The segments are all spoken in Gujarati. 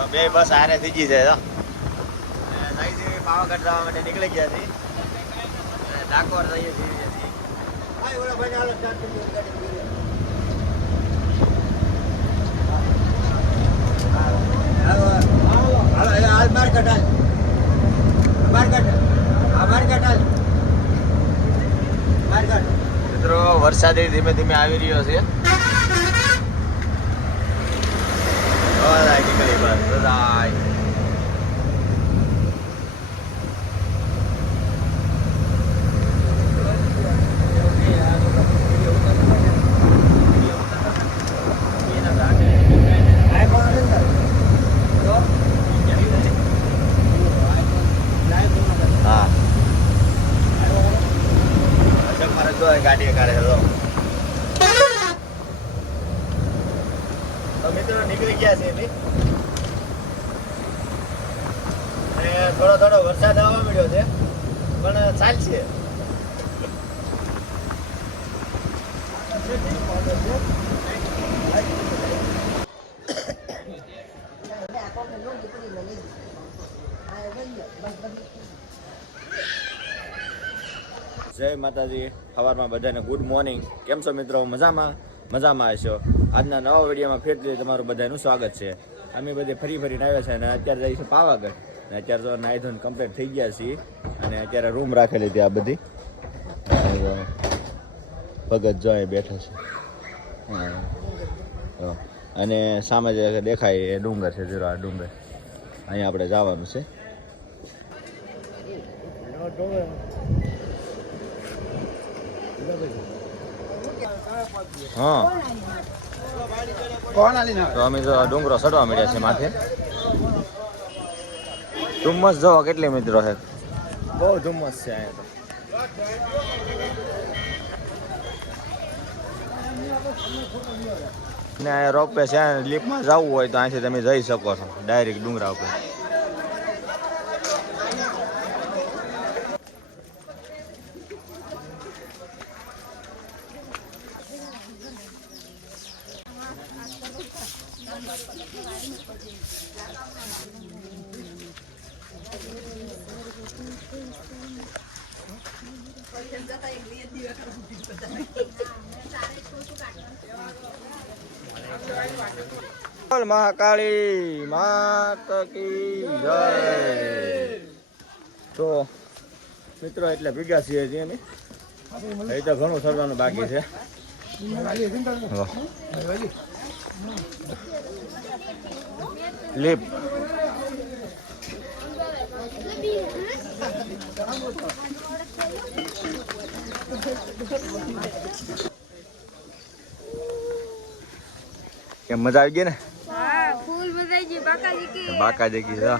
તો બે બસ હારે થઈ ગઈ છે તો અહીંથી પાવાગઢ જવા માટે નીકળી ગયા છીએ ડાકોર જઈએ છીએ મિત્રો વરસાદ ધીમે ધીમે આવી રહ્યો છે નીકળી બસ બધાય ગાડી કરે છે તો મિત્રો નીકળી ગયા છે અને થોડો થોડો વરસાદ આવવા મળ્યો છે પણ ચાલશે જય માતાજી સવારમાં બધાને ગુડ મોર્નિંગ કેમ છો મિત્રો મજામાં હશો આજના નવા વિડીયોમાં ફેરથી તમારું બધાનું સ્વાગત છે અમે બધે ફરીને આવ્યા છે અને અત્યારે જઈશું પાવાગઢ અને અત્યારે તો નાહી ધોઈને કમ્પ્લીટ થઈ ગયા છીએ અને અત્યારે રૂમ રાખેલી હતી આ બધી ભગત જો અહીં બેઠા છે અને સામે જે દેખાય એ ડુંગર છે જરા આ ડુંગર અહીંયા આપણે જવાનું છે હા તો અમે તો ડુંગરો ચડવા મળ્યા છે માથે ધુમ્મસ જોવા કેટલી મિત્રો છે બહુ ધુમ્મસ છે અહીંયા તો ને રોપવે છે લિફ્ટમાં જવું હોય તો અહીંથી તમે જઈ શકો છો ડાયરેક્ટ ડુંગરા ઉપર મહાકાળી માત કી જય તો મિત્રો એટલે ભેગા છીએ અમે એ તો ઘણું ચડવાનું બાકી છે લીપ કેમ મજા આવી ગઈ ને फूल मजा जी બાકાજી કી હા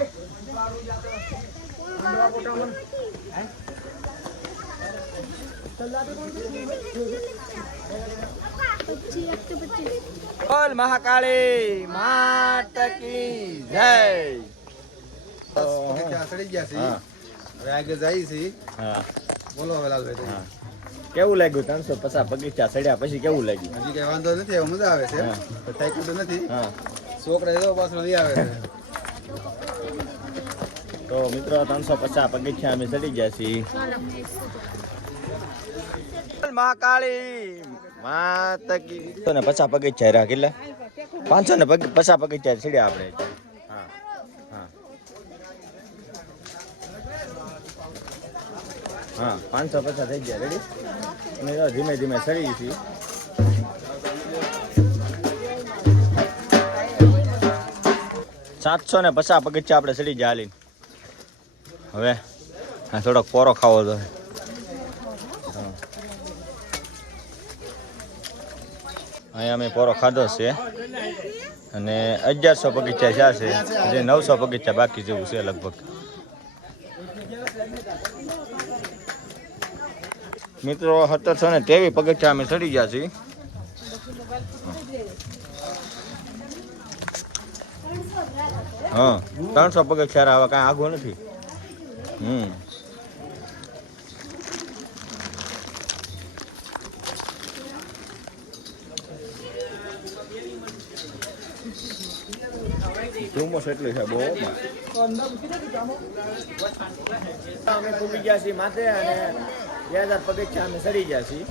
બોલ મહાકાળી માત કી જય ચડી ગયા છે હવે આગળ જાય છે હા બોલો વેલાલભાઈ હા કેવું લાગ્યું 350 બગીચા ચડ્યા પછી કેવું લાગ્યું હજી કઈ વાંધો નથી હવે મજા આવે છે થાક્યું તો નથી હા છોકરા એવો પાછળ લઈ આવે છે તો મિત્રો 350 પગથિયા અમે ચડી ગયા છીએ મહાકાળી માત કી તો ને 50 પગથિયા રહ્યા કેટલા 550 પગથિયા ચડ્યા આપણે હા હા હા 550 થઈ ગયા રેડી અને ધીમે ધીમે ચડી છીએ 750 પગથિયા આપણે ચડી ગયા હાલીને હવે હા થોડોક પોરો ખાવો તો અહીંયા અમે પોરો ખાધો છે અને 1100 પગથિયા છે જે 900 પગથિયા બાકી જેવું છે લગભગ મિત્રો 1723 પગથિયા અમે ચડી ગયા છીએ હા 300 પગથિયા હવે કાંઈ આઘો નથી ધુમ્મસ એટલું છે બહુ. અમે પૂગી ગયા છીએ માથે અને 2000 પગથિયા અમે ચડી ગયા છીએ.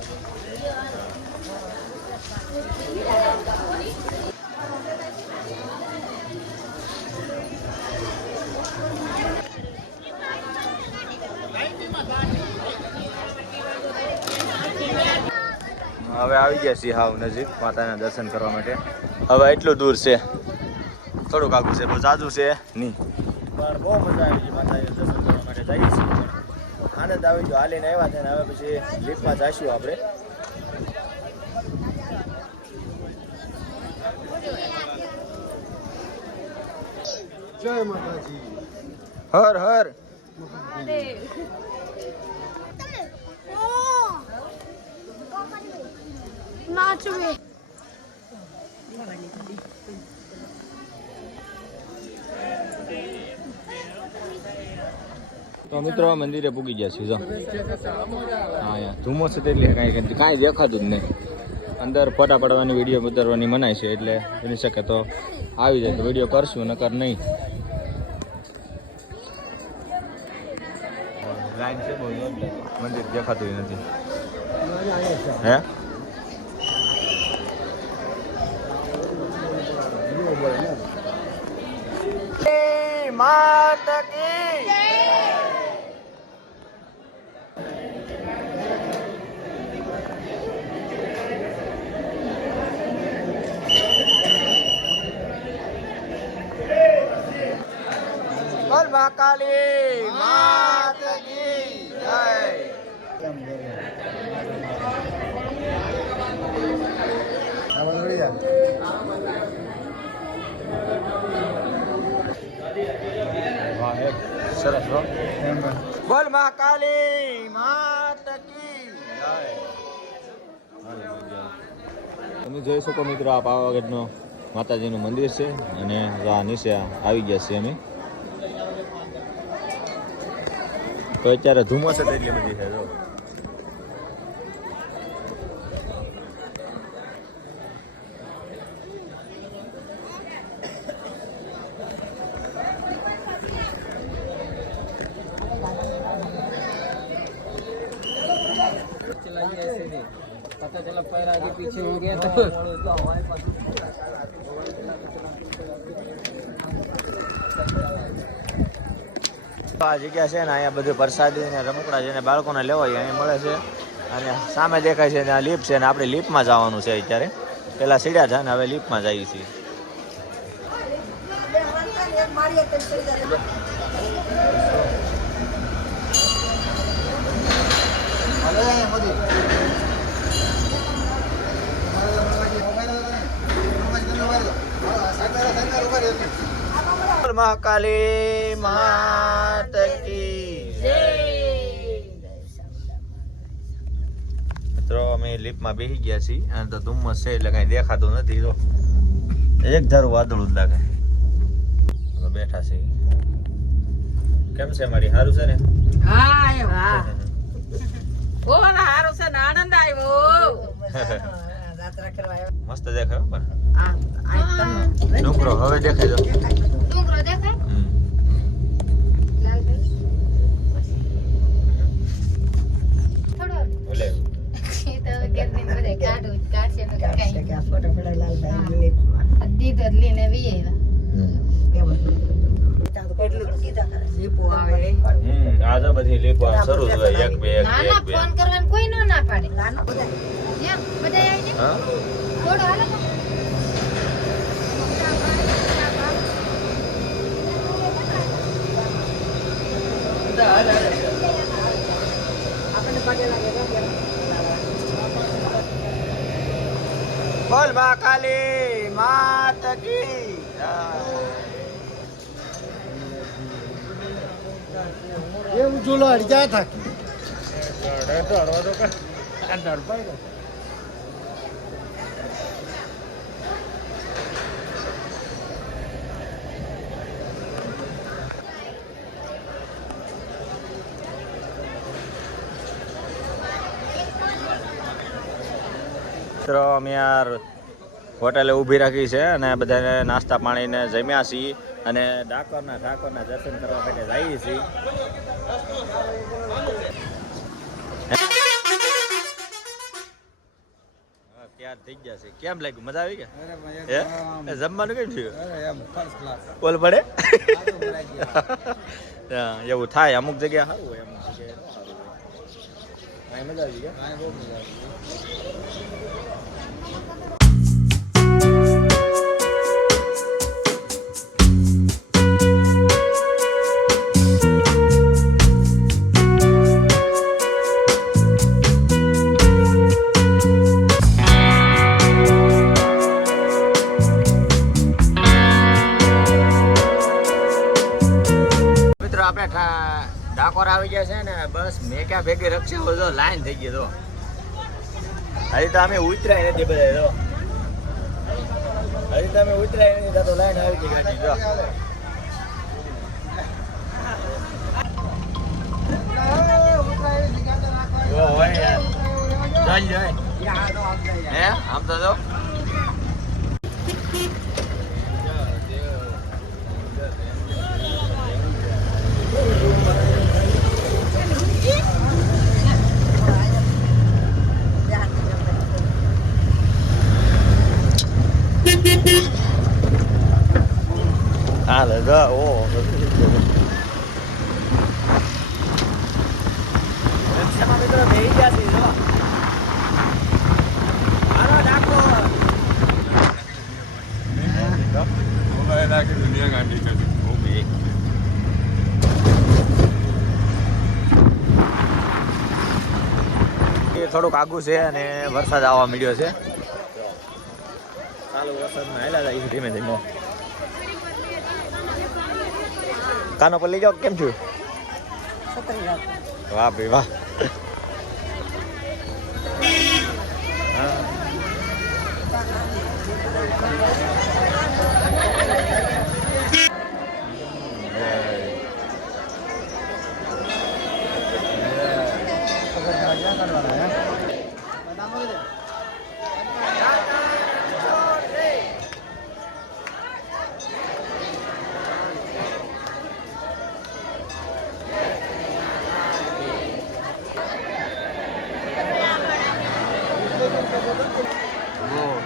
હવે આવી ગયા છીએ હાવ નજીક માતાના દર્શન કરવા માટે. હવે એટલું દૂર છે, થોડુંક આગું છે, બહુ જાજુ છે નહીં, પણ બહુ મજા આવી છે માતાના દર્શન કરવા માટે. જઈએ છીએ પણ આનંદ આવી ગયો, હાલીને આવ્યા છે ને હવે પછી લિફ્ટમાં જઈશું આપણે. જય માતાજી. હર હર નાચવે તો મિત્રો મંદિરે પૂગી ગયા છે. જો હા યાર ધુમ્મસ છે એટલે કાંઈ દેખાતું જ નહીં. અંદર ફોટા પાડવાની વિડીયો ઉતારવાની મનાય છે, એટલે બની શકે તો આવી જાય તો વિડીયો કરશું, નકર નહીં. લાઈન છે બહુ, મંદિર દેખાતું નથી. હે માતા કી બોલ મહાકાલી માતા કી જય. સરસ હો. બોલ મહાકાલી માતા કી જય. તમે જોઈ શકો મિત્રો, આ પાવાગઢનો માતાજીનું મંદિર છે અને આ નીચે આવી ગયા છીએ અમે. તો અત્યારે ધુમ્મસ જ એટલી બધી છે. જો पता चला पैर आगे पीछे हो गया तो આ જગ્યા છે ને અહીંયા બધું પ્રસાદી ને રમકડા જેને બાળકોને લેવાય અહીંયા મળે છે. અને સામે દેખાય છે ને આ લિફ્ટ છે ને આપણે લિફ્ટમાં જવાનું છે. અત્યારે પેલા સીડ્યા હતા ને હવે લિફ્ટમાં જઈએ છીએ. મહાકાલી માતા કી જય. મિત્રો અમે લિફ્ટમાં બેસી ગયા છીએ અને તો ધુમ્મસ છે એટલે કઈ દેખાતું નથી. તો એક ધારું વાદળું જ લાગે. બેઠા છે. કેમ છે મારી? સારું છે ને? હા હા ઓ હારો છે આનંદ આવ્યો યાત્રા કરવા આવ્યો. મસ્ત દેખાય પણ આ ડુંગરો હવે દેખાય. જો ડુંગરો દેખાય લાલભાઈ થોડો ભલે એ તો ગેરદીન બધે કાઢશે તો કાઈ ફોટો પડાવ લાલભાઈ લીપમાં દીધો લઈને વી આવ્યા. એટલું કીધા કરે લીપો આવે આ તો બધી લીપો શરૂ જ હોય. એક બે એક બે નાના એક બે. ફોન કરવાનું કોઈ ના પાડે. નાનો બધા જેમ બધા આવી જાય હા થોડો હાલો તો. આપણને પગે લાગે બોલ મહાકાલી માતા કી જય. એવું ચૂલો અડજા થાકી મિત્રો અમે યાર હોટેલે ઊભી રાખી છે અને બધાને નાસ્તા પાણીને જમ્યા છીએ અને ઠાકોરના દર્શન કરવા માટે જઈએ છીએ. તૈયાર થઈ ગયા છે. કેમ લાગ્યું? મજા આવી ગયા? હે જમવાનું કેમ થયું? બોલ પડે એવું થાય અમુક જગ્યા સારું હોય, અમુક જગ્યાએ ન સારું હોય. મજા આવી ગયા. બહુ મજા આવી. આપણે ડાકોર આવી ગયા છે ને, બસ મેં ક્યાં ભેગી રક્ષા તો લાઈન થઈ ગઈ. તો હજી તો અમે ઉતરાય નથી બધા. તો હજી તો અમે ઉતરાય નથી તો લાઈન આવી ગઈ ગાડી. જો હે આમ તો જો હાલે જો ઓ રક્ષામાં મિત્રો બેહી ગયા છે. જો હાલો ડાકોર દુનિયા ગાંધી કરી. ઓકે થોડુંક આગું છે અને વરસાદ આવવા મળ્યો છે. ચાલુ વરસાદમાં હેલા જાય ધીમે ધીમે. કાનો પર લઈ જાઓ. કેમ થયું? વાહ ભાઈ વાહ.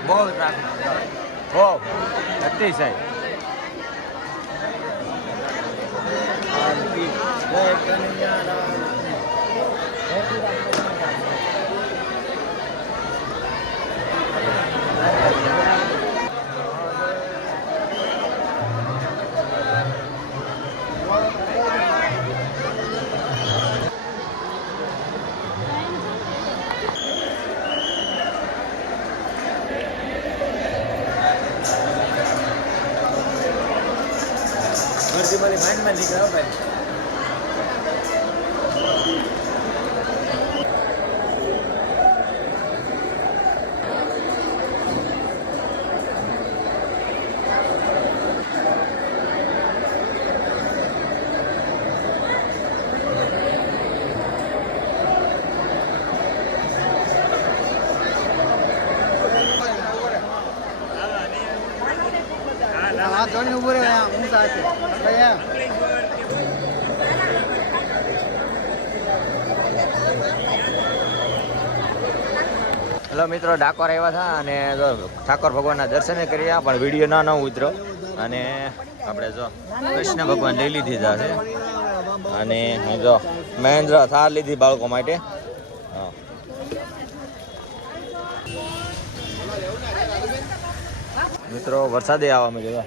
બહુ બહુ અતિશય. મારી માઇન્ડમાં નીકળ્યો ભાઈ. હાથ જોડીને ઉભો રહે. હું સાથે હેલો મિત્રો, ડાકોર આવ્યા હતા અને જો ઠાકોર ભગવાનના દર્શન કર્યા, પણ વિડીયો ન ઉતરો. અને આપણે જો કૃષ્ણ ભગવાન લઈ લીધી છે. અને જો મહેન્દ્ર થાર લીધી બાળકો માટે. હા મિત્રો, વરસાદે આવવા મળ્યો.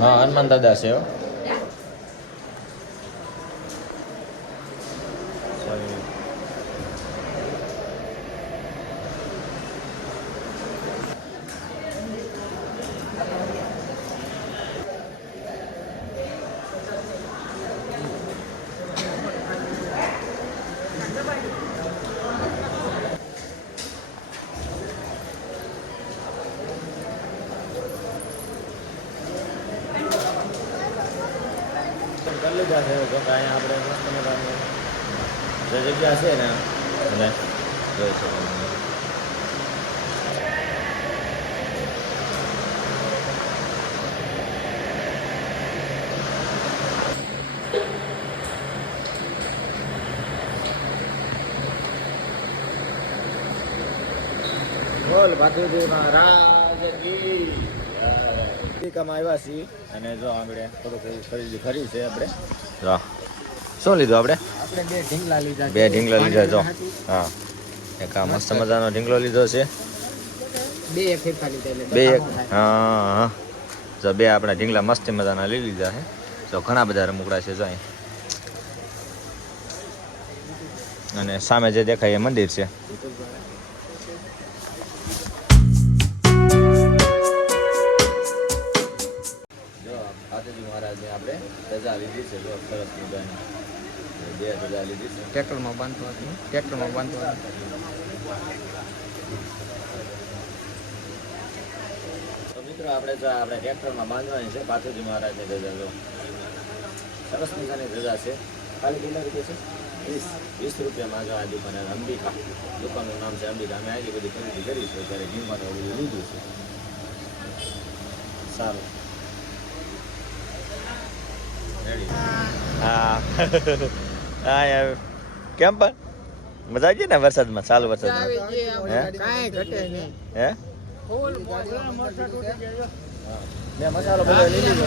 હા, હનુમાન દાદા છે. કરી લીધા છે જો કે અહીંયા આપણે મસ્ત મજાનું જે જગ્યા છે ને અને જોઈ શકો તમે. બોલ ભાતીજીમાં રાજગીરી અમેરિકામાં આવ્યા છીએ અને જો આપણે થોડુંક એવું ખરીદી કરી છે આપણે જો શું લીધું આપણે આપણે બે ઢીંગલા લીધા બે ઢીંગલા લીધા જો હા એક આ મસ્ત મજાનો ઢીંગલો લીધો છે બે એક ફેરફાર લીધા એટલે બે એક બતાવો થાય. હા હા જો બે આપણા ઢીંગલા મસ્ત મજાના લઈ લીધા છે જો ઘણા બધા રમકડા છે જો અહીં અને સામે જે દેખાય એ મંદિર છે જો ભાતીજી મહારાજને આપણે રજા લીધી છે જો સરસ મજાની બે રજા લીધી છે ટ્રેક્ટરમાં બાંધવાનું ટ્રેક્ટરમાં બાંધવાનું તો મિત્રો આપણે જો આપણે ટ્રેક્ટરમાં બાંધવાની છે ભાતીજી મહારાજની રજા જો સરસ મજાની રજા છે ખાલી કેટલા રૂપિયા છે 20 રૂપિયામાં જો આ દુકાન અંબિકા દુકાનનું નામ છે અંબિકા અમે આજે બધી ખરીદી કરી છે ત્યારે ઘીમાં બધું લીધું છે સારું રેડી હા હા યાર કેમ પણ મજા આવી ગઈ ને વરસાદમાં ચાલુ વરસાદમાં કાંઈ ઘટે નહીં હે ફૂલ મરચાં તૂટી ગયા મેં મસાલો બધો લઈ લીધો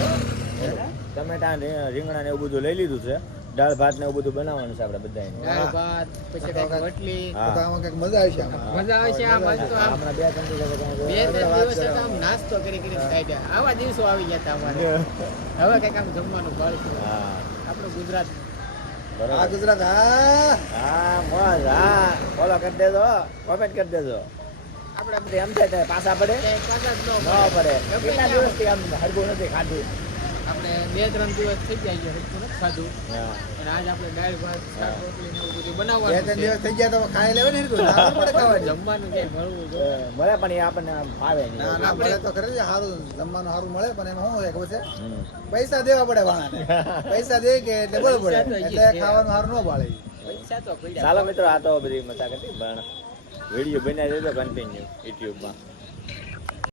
ટમેટા રીંગણા ને એવું બધું લઈ લીધું છે દાળ ભાત ને એવું બધું બનાવવાનું છે આપણે બધાને દાળ ભાત પછી કંઈક રોટલી હા તો આમાં કંઈક મજા આવશે આમાં. મજા આવશે આમ આજ તો આમ હમણાં બે ત્રણ દિવસ બે ત્રણ દિવસ તો આમ નાસ્તો કરી કાઢ્યા આવા દિવસો આવી ગયા હતા અમારે હવે કંઈક આમ જમવાનું ભાળતું હા આપણું ગુજરાત આ બરોબર ગુજરાત હા હા મોજ હા ફોલો કરી દેજો કોમેન્ટ કરી દેજો આપણે આપણે એમ થાય કે પાછા પડે ક્યાંય પાછા જ ન ન પડે કેટલા દિવસથી આમ હરગું નથી ખાધું આપણે બે ત્રણ દિવસ થઈ જાય છે હજુ નથી ખાધું હા અને આજ આપણે દાળ ભાત શાક રોટલી ને એવું બધું બે બનાવવાનું ત્રણ છે દિવસ થઈ ગયા તો ખાઈ લેવાય ને હરખું. ના પડે ખાવાની. જમવાનું ક્યાંય મળવું જોઈએ મળે પણ એ આપણને આમ ફાવે નહીં ના ના મળે તો ખરી છે સારું જમવાનું સારું મળે પણ એમાં શું હોય ખબર છે હમ. પૈસા દેવા પડે વાણાને પૈસા દે કે એટલે બરોબર પૈસા તો ઈ એટલે છે. ખાવાનું સારું ન ભાળે પૈસા તો પડ્યા ચાલો મિત્રો આ તો બધી મજા કરી પણ વિડીયો બનાવી દેજો કન્ટિન્યુ યુટ્યુબમાં